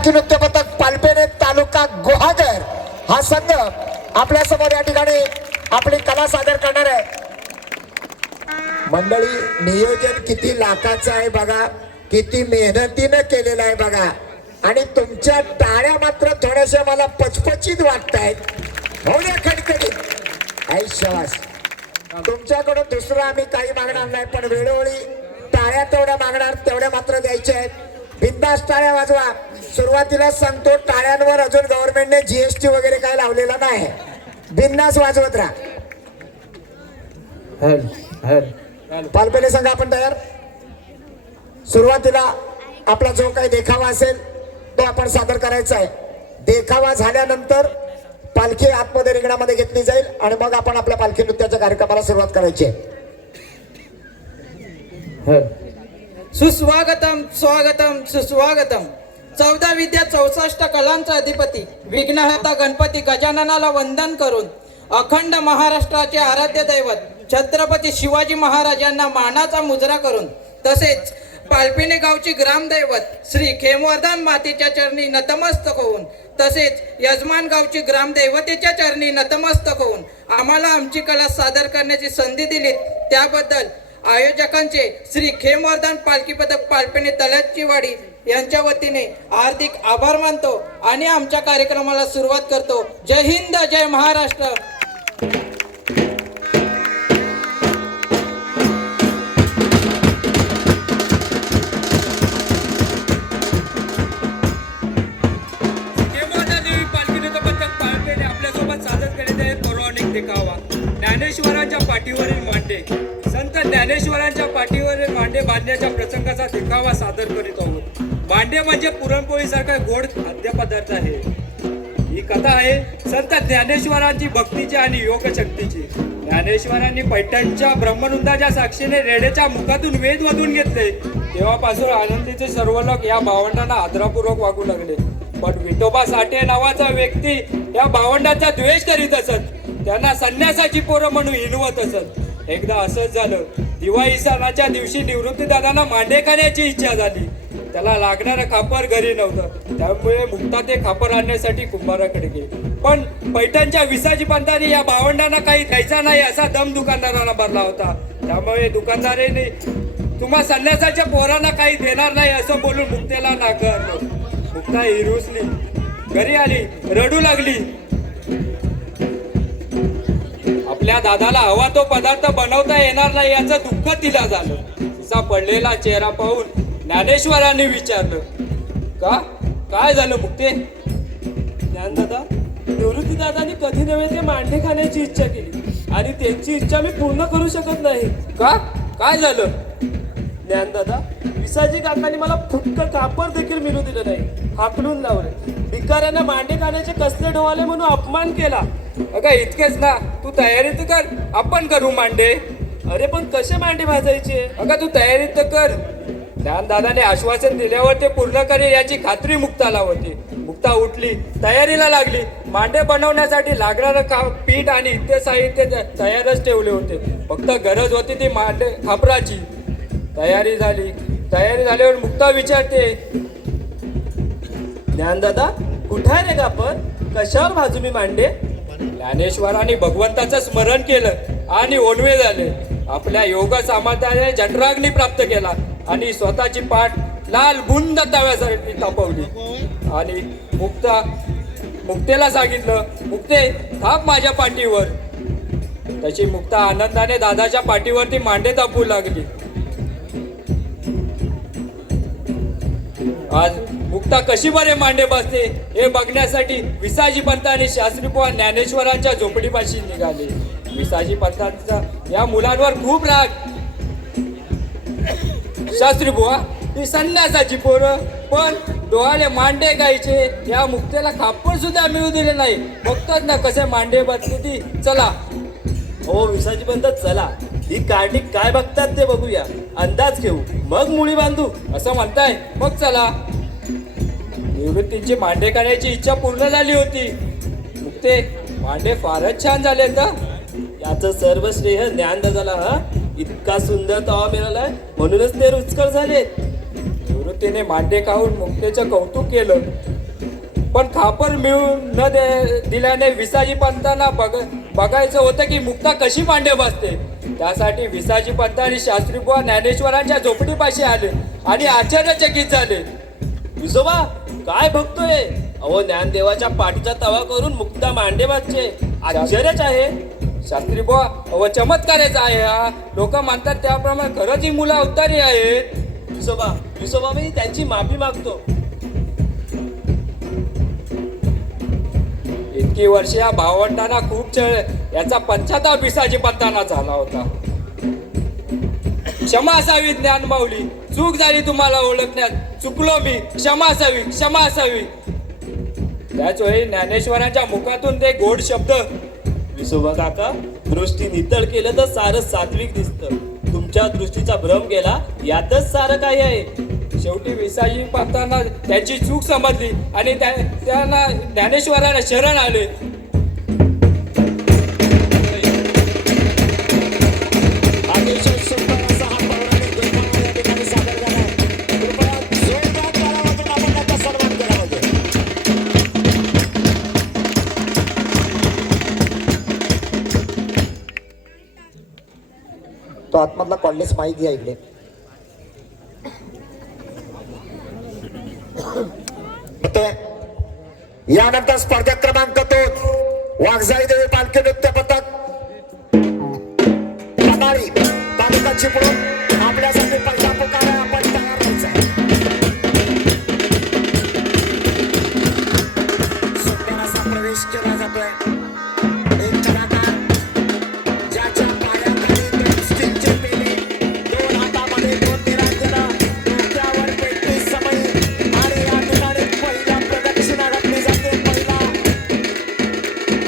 पालखी नृत्य पथक पालपेणे तालुका गुहागर हा संघ आपल्या समोर या ठिकाणी आपली कला सादर करणार आहे। मंडळी, नियोजन किती लाखाचं आहे बघा, किती मेहनतीनं केलेलं आहे बघा, आणि तुमच्या टाळ्या मात्र थोड्याशा मला पचपचीत वाटतायत। होण्या खडखडीत ऐशास तुमच्याकडून दुसरं आम्ही काही मागणार नाही, पण वेळोवेळी टाळ्या तेवढ्या मागणार तेवढ्या मात्र द्यायच्या आहेत। बिंदास टाळ्या वाजवा। सुरुवातीला सांगतो, टाळ्यांवर अजून गव्हर्नमेंटने जीएसटी वगैरे काय लावलेला नाही, बिंदास वाजवत राहा। पालपेले संघ आपण तयार। सुरुवातीला आपला जो काही देखावा असेल तो आपण सादर करायचा आहे। देखावा झाल्यानंतर पालखी आतमध्ये रिंगणामध्ये घेतली जाईल आणि मग आपण आपल्या पालखी नृत्याच्या कार्यक्रमाला सुरुवात करायची आहे। सुस्वागतम स्वागतम सुस्वागतम। 14 विद्या 64 कलांचा अधिपती विघ्नहर्ता गणपती गजाननाला वंदन करून अखंड महाराष्ट्राचे आराध्य दैवत छत्रपती शिवाजी महाराजांना मानाचा मुजरा करून तसेच पालपेणे गावची ग्रामदैवत श्री खेमवर्धन मातेच्या चरणी नतमस्तक होऊन तसेच यजमान गावची ग्रामदैवतेच्या चरणी नतमस्तक होऊन आम्हाला आमची कला सादर करण्याची संधी दिली त्याबद्दल आयोजकांचे श्री खेमवर्धन पालखी पथक पालपेणे तलाचीवाडी यांच्या वतीने हार्दिक आभार मानतो आणि आमच्या कार्यक्रमाला सुरुवात करतो। जय हिंद, जय महाराष्ट्र। ज्ञानेश्वरांच्या पाठीवरील मांडे। संत ज्ञानेश्वरांच्या पाठीवरील मांडे बांधण्याच्या प्रसंगाचा देखावा सादर करीत आहोत। मांडे म्हणजे पुरणपोळीसारखा गोड खाद्यपदार्थ आहे। ही कथा आहे संत ज्ञानेश्वरांची भक्तीची आणि योग शक्तीची। ज्ञानेश्वरांनी पैठणच्या ब्रह्मवृंदाच्या साक्षीने रेड्याच्या मुखातून वेद वधून घेतले तेव्हापासून आनंदीचे सर्व लोक या भावंडांना आदरापूर्वक वागू लागले। पण विठोबा साठे नावाचा व्यक्ती या भावंडांचा द्वेष करीत असत, त्यांना संन्यासाची पोरं म्हणून हिणवत असत। एकदा असंच झालं, दिवाळी सणाच्या दिवशी निवृत्तीदादांना मांडे खाण्याची इच्छा झाली। त्याला लागणारं खापर घरी नव्हतं, त्यामुळे मुक्ता ते खापर आणण्यासाठी कुंभाराकडे गेले। पण पैठणच्या विसाजी पंतांनी या भावंडांना काही द्यायचा नाही असा दम दुकानदारांना भरला होता, त्यामुळे दुकानदाराने तुम्हा संन्यासाच्या पोरांना काही देणार नाही असं बोलून मुक्तेला नाकारलं। मुक्ता हिरुसली, घरी आली, रडू लागली। आपल्या दादाला हवा तो पदार्थ बनवता येणार नाही याचं दुःख तिला झालं। तिचा पडलेला चेहरा पाहून ज्ञानेश्वरांनी विचारलं, का काय झालं मुक्ते? ज्ञानदादा, निवृत्ती दादानी कधी नव्हे ते मांडे खाण्याची इच्छा केली आणि त्यांची इच्छा मी पूर्ण करू शकत नाही। का काय झालं? ज्ञानदादा, विसाजी काकांनी मला फुटकं कापर देखील मिळू दिलं नाही, हाकलून लावले। भिकाऱ्यांना मांडे खाण्याचे कसले ढोवाले म्हणून अपमान केला। अगं इतकेच ना, तू तयारी तर कर, आपण करू मांडे। अरे पण कसे मांडे भाजायचे? अगं तू तयारी तर कर। ज्ञानदादाने आश्वासन दिल्यावर ते पूर्ण करेल याची खात्री मुक्ताला होती। मुक्ता उठली, तयारीला लागली। मांडे बनवण्यासाठी लागणारं पीठ आणि इतर साहित्य तयारच ठेवले होते, फक्त गरज होती ती मांडे खापराची। तयारी झाल्यावर मुक्ता विचारते, ज्ञानदादा कुठे आहे रे कापर? कशावर भाजू मी मांडे? ज्ञानेश्वरांनी भगवंताचं स्मरण केलं आणि ओनवे झाले। आपल्या योग सामर्थ्याने जठराग्नी प्राप्त केला आणि स्वतःची पाठ लाल बुंद तव्यासाठी तापवली आणि मुक्तेला सांगितलं, मुक्ते थाप माझ्या पाठीवर। तशी मुक्ता आनंदाने दादाच्या पाठीवरती मांडे तापू लागली। आज मुक्ता कशी बरे मांडे बसते हे बघण्यासाठी विसाजी पंत आणि शास्त्री बुवा ज्ञानेश्वरांच्या झोपडीपाशी निघाले। विसाजी पंतांचा या मुलांवर खूप राग। शास्त्री बुवा, ही संन्यासाची पोरं पण डोहाळे मांडे गायचे, या मुक्तेला खापर सुद्धा मिळू दिले नाही, बघतात ना कसे मांडे बसले ती। चला हो विसाजी पंत, चला ही काठी काय बघतात ते बघूया, अंदाज घेऊ, मग मुळी बांधू असं म्हणताय, मग चला। निवृत्तींची मांडे खाण्याची इच्छा पूर्ण झाली होती। मुक्ते, मांडे फारच छान झाले तर याचं सर्व श्रेय ज्ञानदादाला। इतका सुंदर तवा मिळालाय म्हणूनच ते रुचकर झाले। मुक्तेने मांडे खाऊन मुक्तेचं कौतुक केलं. पण खापर मिळून न दिल्याने विसाजी पंतांना बघायचं होतं की मुक्ता कशी मांडे बसते. त्यासाठी विसाजी पंत आणि शास्त्रीबुवा ज्ञानेश्वरांच्या झोपडीपाशी आले आणि आश्चर्यचकित झाले. विसोबा काय बघतोय? अहो ज्ञानदेवाच्या पाठीचा तवा करून मुक्ता मांडे बाजचे. आश्चर्यच आहे. शास्त्रीबुवा व चमत्कारच आहे हा. लोक म्हणतात त्याप्रमाणे खरंच ही मुलं अवतारी आहेत. विसोबा मी त्यांची माफी मागतो. इतकी वर्ष या भावंडांना खूप छळ याचा पंचाताप विसाजी पंतांना झाला होता. क्षमा असावी ज्ञान माऊली, चूक झाली तुम्हाला ओळखण्यात, चुकलो मी, क्षमा असावी, क्षमा असावी. त्याच वेळी ज्ञानेश्वरांच्या मुखातून ते गोड शब्द. विसोबा काका, दृष्टी नितळ केलं तर सारं सात्विक दिसतं. तुमच्या दृष्टीचा भ्रम गेला यातच सारं काही आहे. शेवटी विसाजी पंतांना त्यांची चूक समजली आणि त्यांना ज्ञानेश्वराला शरण आले. अतिशय सुंदर असा हा पौराणिक देखावा या ठिकाणी सादर झाला आहे. कृपया जोरदार टाळ्या वाजवून आपण त्याचा सन्मान केला पाहिजे. तो आतमधला कॉलेज माहीत घ्या इकडे. यानंतर स्पर्धा क्रमांक 2 वाघजाई देवी पालखी नृत्य पथक पनाळी तालुका चिपळूण आपल्यासाठी पहिला पुकार आहे. आपण तयार व्हायचंय. सुंदर असा प्रवेश केला जातोय. एक कलाकार ज्याच्या पायाखाली 2 स्टीलचे पेले, 2 हातामध्ये 2 निरांजना, डोक्यावर पेटी समय आणि या ठिकाणी पहिला प्रदक्षिणा घातली जाते. पहिला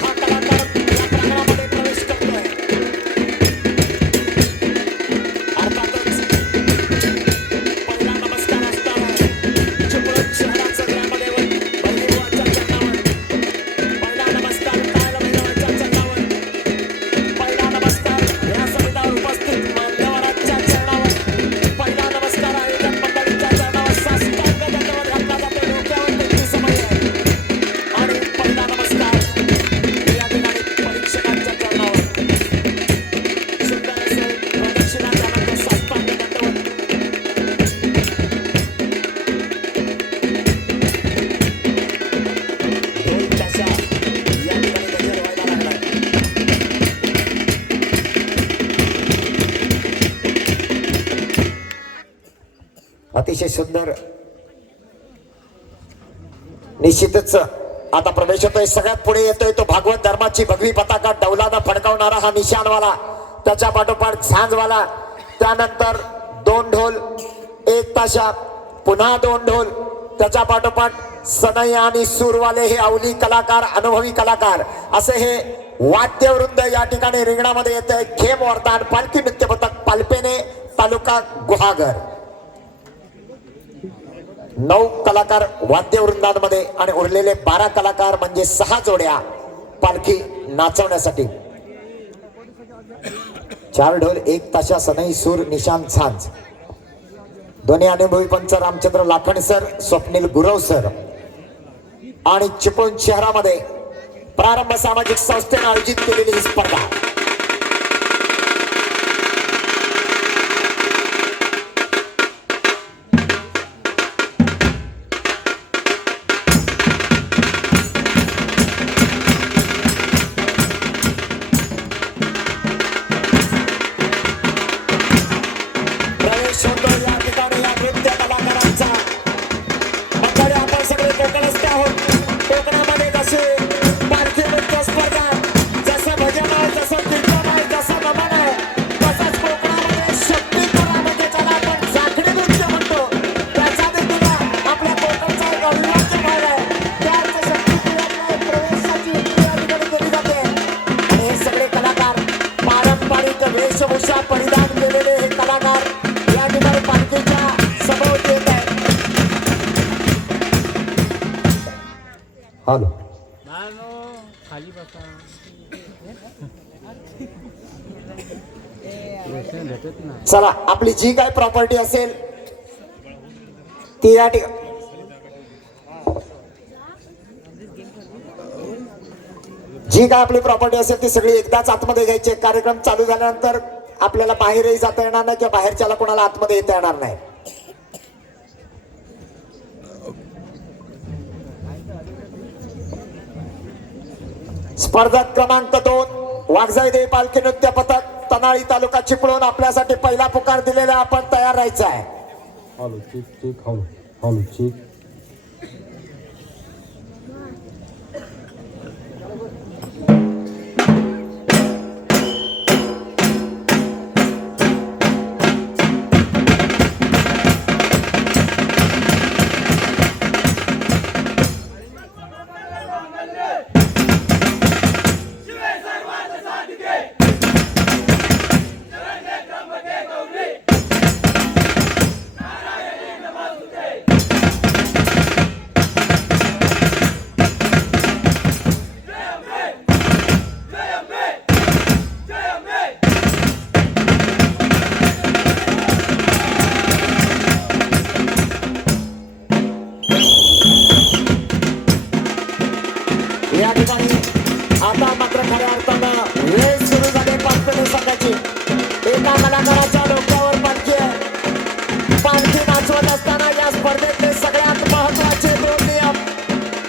हा कलाकार या प्रकारामध्ये प्रवेश करतोय. अर्थातच पहिला नमस्कार असणार आहे चिपळूण शहराचं ग्रामदेवत भैरवाच्या चरणावर. पहिला नमस्कार कालभैरवाच्या चरणावर. पहिला नमस्कार या समितीवर उपस्थित मान्यवरांच्या चरणावर. पहिला नमस्कार आयोजक मंडळींच्या चरणावर साष्टांग दंडवत घातला जातो. डोक्यावर पेटी समय आहे. आणि पहिला नमस्कार या ठिकाणी परीक्षकांच्या चरणावर. सुंदर असे प्रदक्षिणा झाल्यानंतर साष्टांग दंडवत. दोन ताशा या ठिकाणी गजर व्हायला लागलाय. अतिशय सुंदर. निश्चितच आता प्रवेश होतोय. सगळ्यात पुढे येतोय तो भागवत धर्माची भगवी पताका डौलानं फडकावणारा हा निशाणवाला, त्याच्या पाठोपाठ झांजवाला, त्यानंतर 2 ढोल, 1 ताशा, पुन्हा 2 ढोल, त्याच्या पाठोपाठ सनई आणि सूरवाले हे अवली कलाकार, अनुभवी कलाकार असे हे वाद्यवृंद या ठिकाणी रिंगणामध्ये येतंय. खेम वर्तान पालखी नृत्य पथक पालपेने तालुका गुहागर. 9 कलाकार वाद्यवृंदांमध्ये आणि उरलेले 12 कलाकार म्हणजे 6 जोड्या पालखी नाचवण्यासाठी. 4 ढोल, 1 ताशा, सनई, सूर, निशांत, झांज. दोन्ही अनुभवी पंच रामचंद्र लाखण सर, स्वप्नील गुरव सर. आणि चिपळूण शहरामध्ये प्रारंभ सामाजिक संस्थेने आयोजित केलेली ही स्पर्धा. प्रवेश होतो या ठिकाणी या नृत्य कलाकारांचा. मंडळी, आपण सगळे कोकणस्थ आहोत. कोकणामध्ये जसे पालखी नृत्य स्पर्धा, जसं भजन आहे, जसं कीर्तन आहे, जसं नमन आहे, तसंच कोकणामध्ये शक्तीपणामध्ये ज्याला आपण झाकडी नृत्य म्हणतो, त्याचा देखील आपल्या कोकणचा एक अविभाज्य भाग आहे. त्याच शक्तीपणाला प्रवेशाची युक्ती या ठिकाणी केली जाते. आणि हे सगळे कलाकार पारंपरिक वेशभूषा परिधान केलेले हे कलाकार या ठिकाणी पालखीच्या समोर येत आहेत. हॅलो, चला आपली जी काय प्रॉपर्टी असेल ती या ठिकाणी जी काय आपली प्रॉपर्टी असेल ती सगळी एकदाच आतमध्ये घ्यायची. कार्यक्रम चालू झाल्यानंतर आपल्याला बाहेरही जाता येणार नाही किंवा बाहेरच्याला कोणाला आतमध्ये येता येणार नाही. स्पर्धक क्रमांक 2 वाघजाई देवी पालखी नृत्य पथक तनाळी तालुका चिपळूण आपल्यासाठी पहिला पुकार दिलेला आपण तयार राहायचं आहे. Hello check check hello hello check या ठिकाणी आता मात्र खऱ्या अर्थानं वेळ सुरू झाली पाचपेढी संघाची. एका कलाकाराच्या डोक्यावर पालखी आहे. पालखी नाचवत असताना या स्पर्धेतले सगळ्यात महत्वाचे 2 नियम.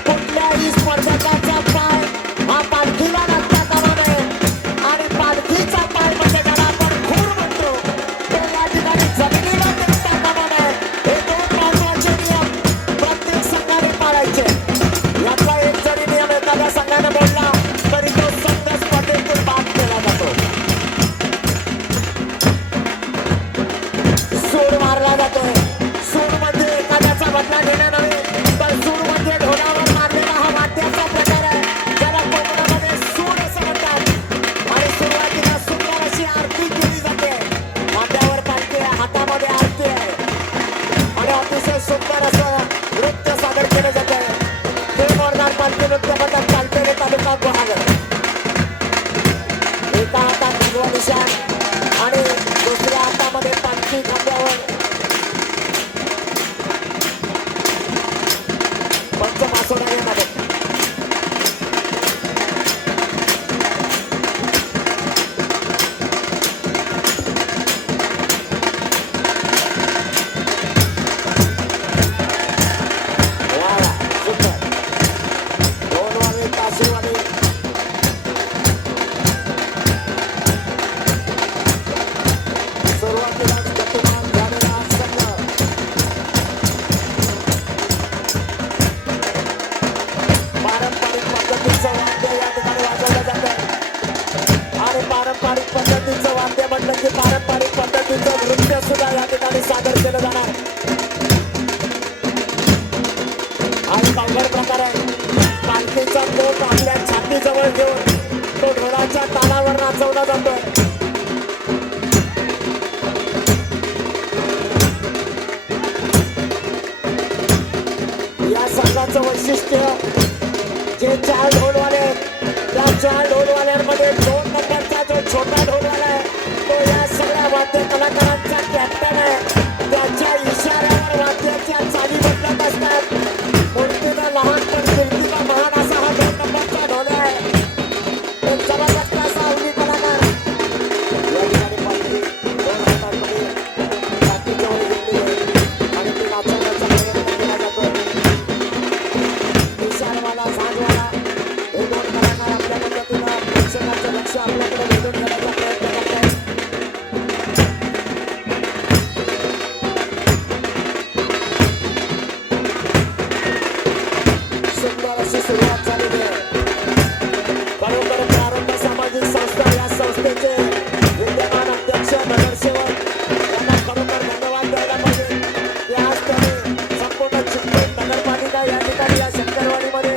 कुठल्याही स्पर्धकाचा पाय हा पालखीला लागता कामा नये आणि पालखीचा पाय म्हणजे ज्याला आपण खूर म्हणतो तो या ठिकाणी जमिनीला लागता कामा नये. हे 2 महत्वाचे नियम प्रत्येक संघाने पाळायचे. यातला एक जरी नियम एखाद्या संघाने मोडला तरी तो संघ स्पर्धेतून बाद केला जातो. सूर मारला जातोय. सूर म्हणजे एखाद्याचा बदला घेणे नव्हे तर सूर म्हणजे ढोलावर मारलेला हा वाद्याचा प्रकार आहे ज्याला कोकणामध्ये सूर असं म्हणतात. आणि सुरुवातीला सुंदर अशी आरती केली जाते. माथ्यावर पालखी आहे, हातामध्ये आरती आहे आणि अतिशय सुंदर असं नृत्य सादर केलं जात आहे. ते मोरणार पालखी नृत्य पथक चालतेले तालुका गुहागर. एका हातात भगवा निशाण आणि दुसऱ्या हातामध्ये पालखी खांद्यावर. पंचमासोडा येणार आहे. वा वा, सुंदर. ढोलवाले, ताशेवाले सुरुवातीलाच गतिमान झालेला हा संघ पारंपरिक पद्धतीचं वाद्य या ठिकाणी वाजवलं जातं. आणि पारंपरिक पद्धतीचं वाद्य म्हटलं की पारंपरिक पद्धतीचं नृत्य सुद्धा या ठिकाणी सादर केलं जाणार. हा एक अवघड प्रकार आहे. पालखीचा कोप आपल्या छातीजवळ घेऊन तो ढोलाच्या तालावर नाचवला जातोय. या संघाचं वैशिष्ट्य जे 4 ढोलवाले आहेत त्या 4 ढोलवाल्यांमध्ये 2 नंबरचा जो छोटा ढोलवाला आहे तो या सगळ्या वाद्य कलाकारांचा कॅप्टन आहे. त्याच्या इशाऱ्यावर वाद्याच्या चाली बदलत असतात. मूर्तीला लहान पण कीर्तीला महान असा हा 2 नंबरचा ढोल आहे. एक जबरदस्त असा अवनी कलाकार. या ठिकाणी पालखी 2 हातांमध्ये छातीजवळ घेतली आहे आणि ती नाचवण्याचा प्रयत्न केला जातोय. इशारवाला, झाजवाला हे 2 कलाकार आपल्या पद्धतीनं प्रेक्षकांचं लक्ष आपल्याकडे वेधून घेण्याचा प्रयत्न करत आहेत. सुंदर अशी सुरुवात झालेली आहे. खरोखर प्रारंभ सामाजिक संस्था या संस्थेचे विद्यमान अध्यक्ष नगरसेवक यांना खरोखर धन्यवाद द्यायला पाहिजे की आज त्यांनी संपूर्ण चिपळूण नगरपालिका या ठिकाणी या शंकरवाडीमध्ये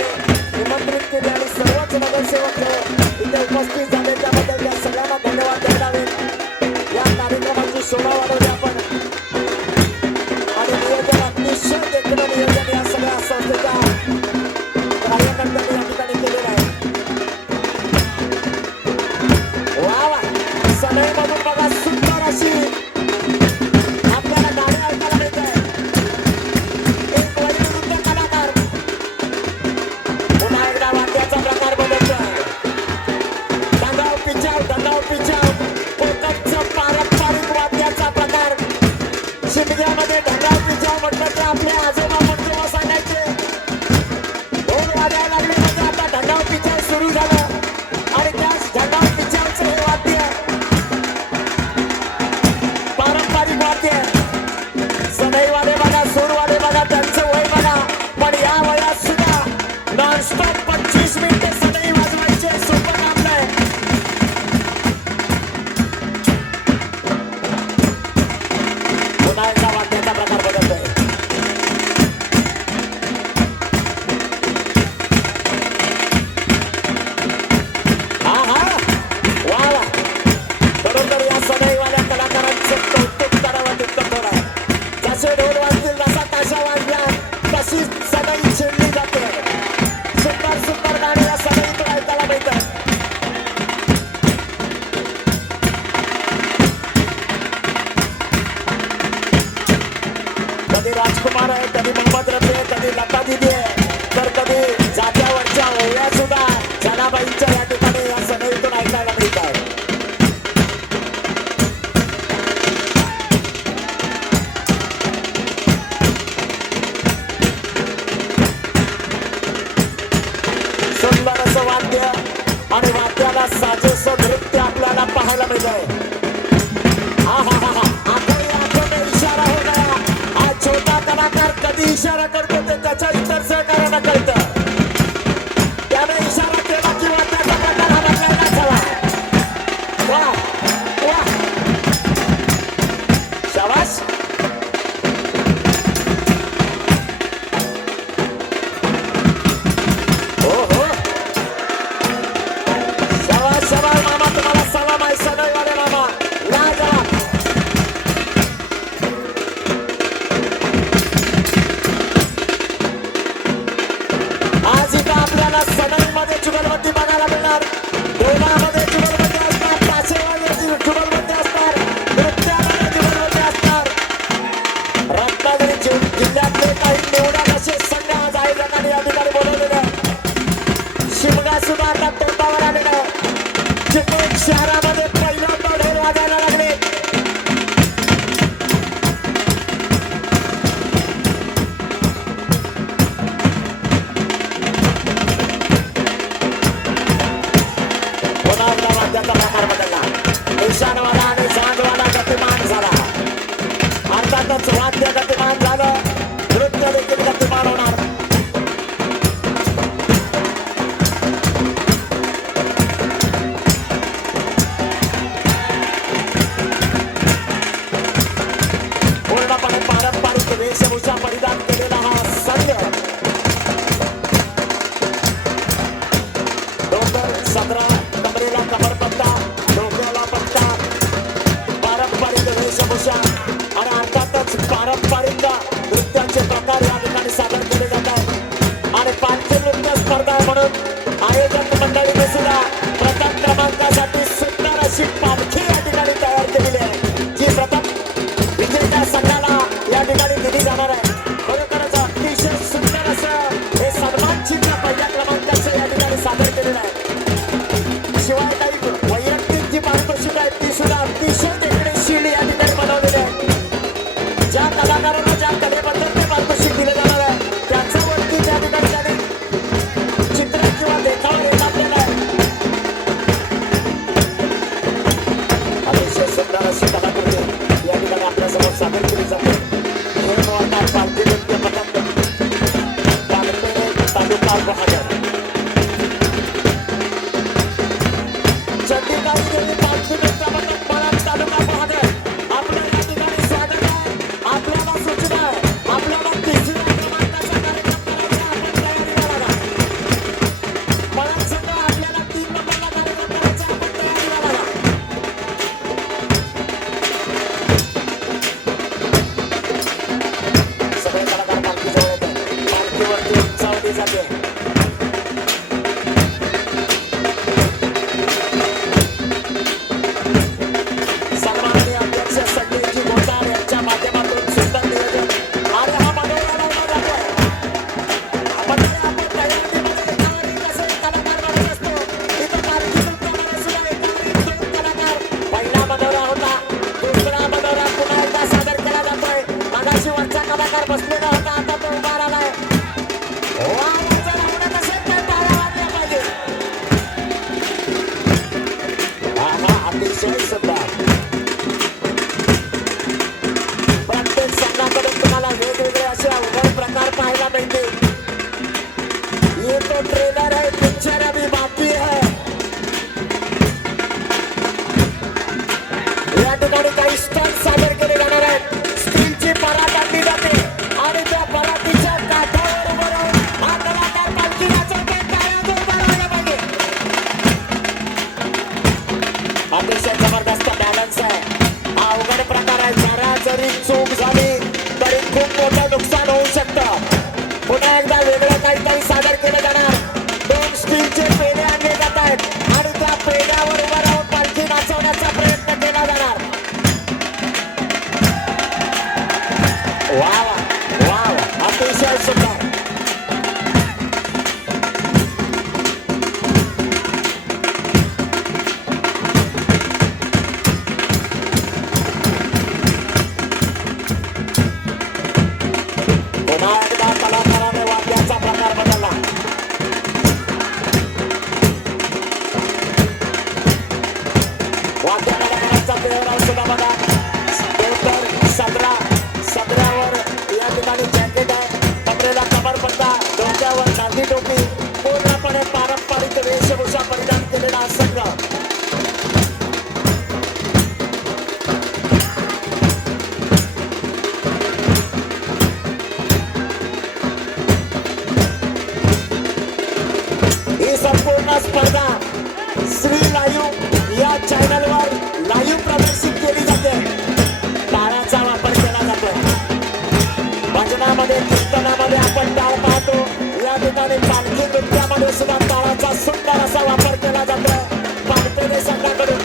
नॉनस्टॉप 25 मिनिटे सनई वाजवायचे, सोपं काम नाही. पुन्हा एकदा वाद्याचा प्रकार बदलतोय. हा हा वा वा, खरोखर या सनईवाल्या कलाकारांचं कौतुक करावं तितकं थोडं आहे. जसे ढोल वाजतील, जसा ताशा वाजला, तशी सनई छेडली जाते. सुंदर सुंदर गाणी या सनईतून ऐकायला मिळतात. कधी राजकुमार आहे, कधी मोहम्मद रफी आहे, कधी लता दिदी आहे, तर कधी जात्यावरच्या ओव्या सुद्धा जनाबाईंच्या या ठिकाणी या सनईतून ऐकायला मिळतात. सुंदर असं वाद्य आणि वाद्याला साजेसं नृत्य आपल्याला पाहायला मिळतंय. आंखों में इशारा हो गया. हा छोटा कलाकार कधी इशारा करतो ते त्याच्या इतर सहकार्यांना कळतं. त्याने इशारा केला की वाद्याचा प्रकार हा बदलायलाच हवा. वा वा, शाबास. हो हो, शाबास शाबास मामा, तुम्हाला सलाम आहे सनईवाले मामा. लाजवाब. आज इथं आपल्याला सनईमध्ये जुगलबंदी बघायला मिळणार. ढोलामध्ये जुगलबंदी असणार, ताशेमध्ये जुगलबंदी असणार, नृत्यामध्ये जुगलबंदी असणार. रत्नागिरी जिल्ह्यातले काही निवडक असे संघ आज आयोजकांनी या ठिकाणी बोलवलेले आहेत. शिमगा सुद्धा आता तोंडावर आलेला आहे. चिपळूण शहरामध्ये पहिल्यांदा ढोल वाजायला लागले. पुन्हा एकदा वाद्याचा प्रकार बदलला. ईशानवाला आणि झांजवाला गतिमान झाला. अर्थातच वाद्य गतिमान झालं, नृत्य देखील गतिमान होणार. पूर्णपणे पारंपरिक वेशभूषा परिधान केलेला हा संघ डोंगर सदरा, कमरेला कमरपट्टा, डोक्याला पट्टा, पारंपरिक वेशभूषा आणि अर्थातच पारंपरिक नृत्याचे प्रकार या ठिकाणी सादर केले जात आहेत. आणि पालखी नृत्य स्पर्धा आहे म्हणून आयोजक मंडळीने सुद्धा प्रथम क्रमांकासाठी सुंदर अशी पालखी या ठिकाणी तयार केलेली आहे, जी प्रथम विजेत्या संघाला या ठिकाणी दिली जाणार आहे. खरोखरच अतिशय सुंदर असं हे सन्मान चिन्ह पहिल्या क्रमांकाचं या ठिकाणी सादर केलेलं आहे. शिवाय काही वैयक्तिक जी पारितोषिक आहेत ती सुद्धा अतिशय देखणेशील या ठिकाणी बनवलेली आहे. ज्या कलाकारांना ज्या कलेबद्दल ते पारितोषिक दिलं जाणार आहे त्याच्यावरती त्या ठिकाणी त्यांनी चित्र किंवा देखावा रेखाटलेला आहे. अतिशय सुंदर अशी कलाकृती या ठिकाणी आपल्यासमोर सादर केली जाते. हे मोहतार पालखी नृत्य पथक तालुका बहादर चंदीगड देवी पालखी नृत्य पथक पळण तालुका बहादर आपलं या ठिकाणी स्वागत आहे. आपल्याला सूचना आहे, आपल्याला तिसऱ्या क्रमांकाचा कार्यक्रम करायचा, आपण तयारीला लागा. पळण संघ आपल्याला 3 नंबरला कार्यक्रम करायचा, आपण तयारीला लागा. सगळे कलाकार पालखीजवळ येतात. पालखीवरती उंचावली जाते. सन्माननीय अध्यक्ष संजयजी गोसाळ यांच्या माध्यमातून सुंदर नियोजन आणि हा मनोरा लावला जातोय. म्हणजे आपण तयारीमध्ये एकावर एक असे कलाकार बनत असतो. इथं पालखी नृत्यामध्ये सुद्धा एकावर एक 2 कलाकार. पहिला मनोरा होता, दुसरा मनोरा पुन्हा एकदा सादर केला जातोय. मगाशी वरचा कलाकार बसलेला होता, आता तो उभा राहिलाय. वा वा, चला. जो ट्रेलर है पिक्चर अभी बाकी है. या ठिकाणी काही स्टंट सादर केले जाणार आहेत. स्टीलची परात आणली जाते आणि त्या परातीच्या काठावर उभं राहून हा कलाकार पालखी नाचवतोय. टाळ्या जोरदार व्हायला पाहिजे. अतिशय जबरदस्त बॅलन्स आहे. हा अवघड प्रकार आहे. जरा जरी चूक झाली तरी खूप मोठं नुकसान होऊ शकतं. पुन्हा एकदा वेगळं काहीतरी सादर केलं जाणार. 2 स्टीलचे पेढे आणले जात आहेत आणि त्या पेढ्यावर उभं राहून पालखी नाचवण्याचा प्रयत्न केला जाणार. वाव वाव अतिशय सुंदर. पुन्हा एकदा कलाकाराने वाद्याचा प्रकार बदलला. वाद्य कलाकारांचा पेहराव सुद्धा बघा. सदरावर या ठिकाणी जॅकेट आहे. कमरेला कमरपट्टा, डोक्यावर गांधी टोपी, पूर्णपणे पारंपरिक वेशभूषा परिधान केलेला हा संघ. ही संपूर्ण स्पर्धा श्री लाईव्ह या चॅनलवर लाईव्ह प्रदर्शित केली जाते. टाळाचा वापर केला जातो. भजनामध्ये कीर्तनामध्ये आपण टाळ पाहतो. या ठिकाणी पालखी नृत्यामध्ये सुद्धा टाळाचा सुंदर असा वापर केला जातो. पालखेडे संघाकडून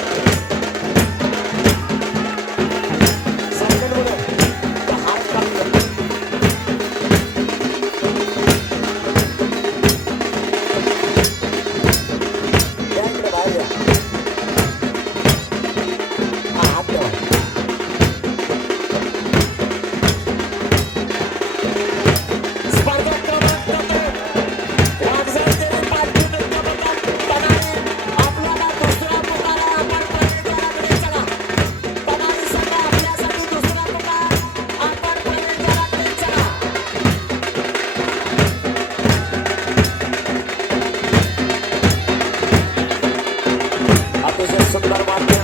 सुंदर वाद्य,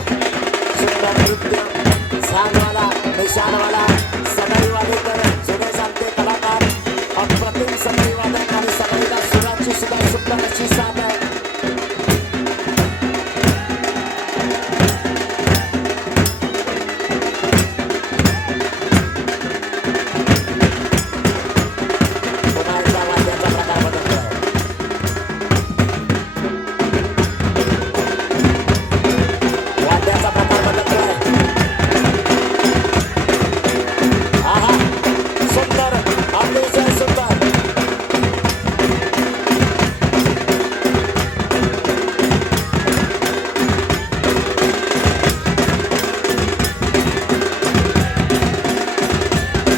सुंदर नृत्य, झांजवाला, निशाणवाला, सनई वादक, जुने जाणते कलाकार, अप्रतिम सनई वादक आणि सनईला सुराची सुद्धा सुंदर अशी साथ आहे. पुन्हा एकदा वाद्याचा प्रकार बदलतोय. वाद्याचा प्रकार बदलतोय. आहा सुंदर, अतिशय सुंदर.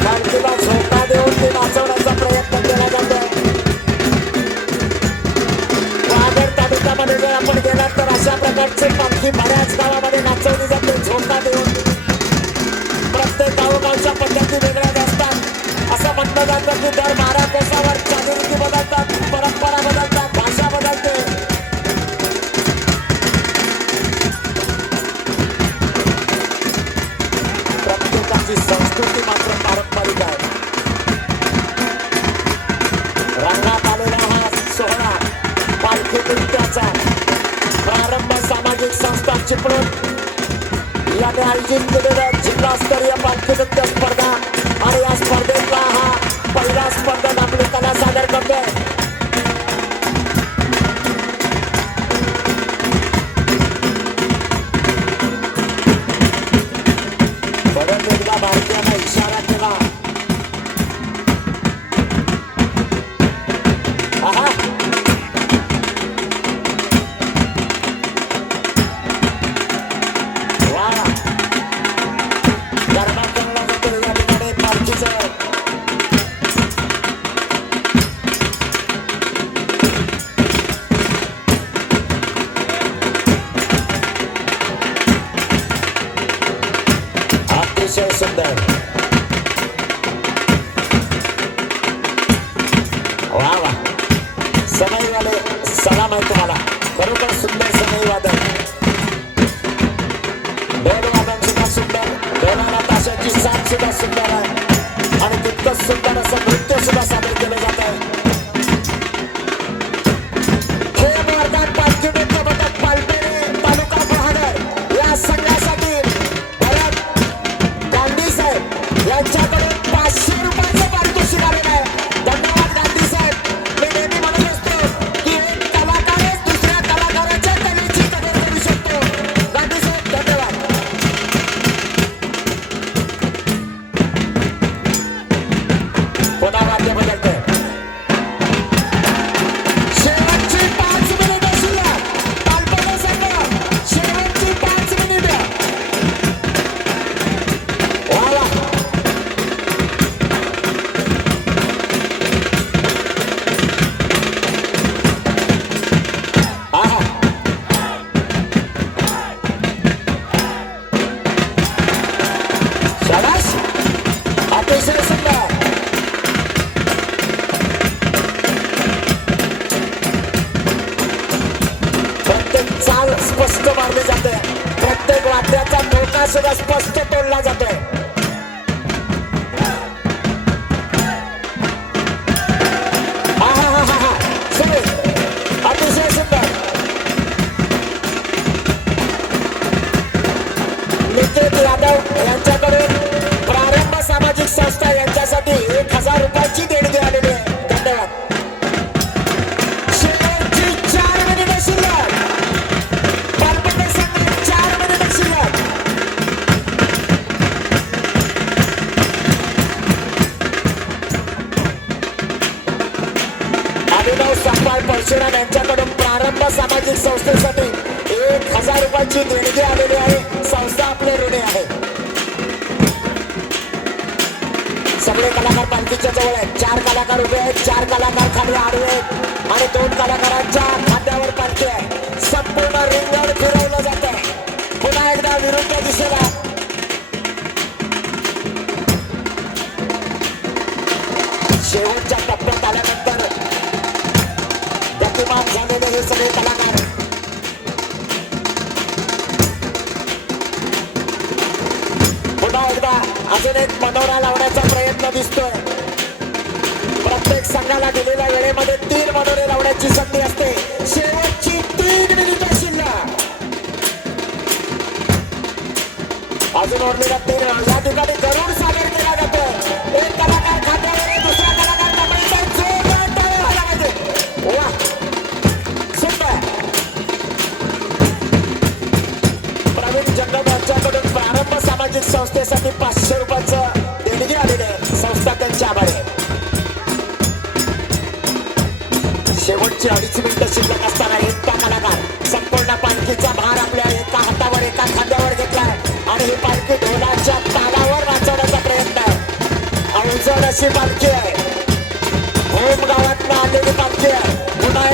पालखीला झोका देऊन ती नाचवण्याचा प्रयत्न केला जातोय. रायगड तालुक्यामध्ये जर आपण गेलात तर अशा प्रकारची पालखी बऱ्याच गावामध्ये नाचवली जाते. झोका देऊन. प्रत्येक गावोगावच्या पद्धती वेगळ्याच असतात. असं म्हटलं जातं की दर 12 कोसावर चालीरीती बदलतात, परंपरा बदलतात, भाषा बदलते. प्रत्येकाची संस्कृती मात्र पारंपरिक आहे. रंगात आलेला हा सोहळा पालखी नृत्याचा प्रारंभ सामाजिक संस्था चिपळूण याने आयोजित केलेल्या जिल्हास्तरीय पालखी नृत्य स्पर्धा आणि या स्पर्धेतला हा पहिला स्पर्धक आपली कला सादर करतोय. परत एकदा भारतीयांना इशारा केला. आहा वा गरबा केला जातो या ठिकाणी पालखीचं. अतिशय सुंदर. वा वा सनईवाले हा सुद्धा स्पष्ट तोडला जातोय. अतिशय सुंदर. निकेत यादव यांच्याकडून प्रारंभ सामाजिक संस्था यांच्यासाठी 1000 रुपयाची देणगी आलेली आहे. धन्यवाद. शेवटची 4 मिनिटे शिल्लक. परभणी संघ 4 मिनिटे शिल्लक. अभिनव संपाळ परशुराम यांच्याकडून प्रारंभ सामाजिक संस्थेसाठी 1000 रुपयाची देणगी आलेली आहे. संस्था आपले ऋणी आहे. सगळे कलाकार पालखीच्या जवळ आहेत. 4 कलाकार उभे आहेत, 4 कलाकार खाली आडवे आहेत आणि 2 कलाकारांच्या खांद्यावर पालखी आहे. संपूर्ण रिंगण फिरवलं जात आहे. पुन्हा एकदा विरुद्ध दिशेला. शेवटच्या टप्प्यात आल्यानंतर गतिमान झालेले हे सगळे कलाकार पुन्हा एकदा अजून एक मनोरा लावण्याचा प्रयत्न दिसतोय. प्रत्येक संघाला दिलेल्या वेळेमध्ये 3 मनोरे लावण्याची संधी असते. शेवटची 3 मिनिटे शिल्लक. अजून उरलेल्या 3 या ठिकाणी गरुड सादर केला जातो. एक कलाकार खात्यावर आहे, दुसरा कलाकार कमळीचा जोरदार टाळ्या झाला पाहिजे. वा सुंदर. प्रवीण जंगम यांच्याकडून प्रारंभ सामाजिक संस्थेसाठी 500 रुपयाचं देणगी आलेली आहे. संस्था त्यांच्या आभारी आहे. शेवटची 2.5 मिनिटं शिल्लक असताना एकटा कलाकार संपूर्ण पालखीचा भार आपल्या एका हातावर एका खांद्यावर घेतलाय आणि ही पालखी ढोलाच्या तालावर वाचवण्याचा प्रयत्न आहे. अवजड अशी पालखी आहे. होम गावातनं आलेली पालखी आहे. पुन्हा